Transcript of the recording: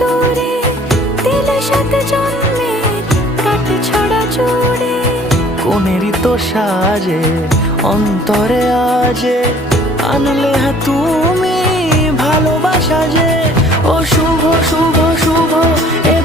দূরে দিলে সাত জন্মের কাট ছড়া জুড়ে। কোনেরই তো সাজে অন্তরে আজে আনলে হ্যাঁ তুমি ভালোবাসা যে। ও শুভ শুভ শুভ এ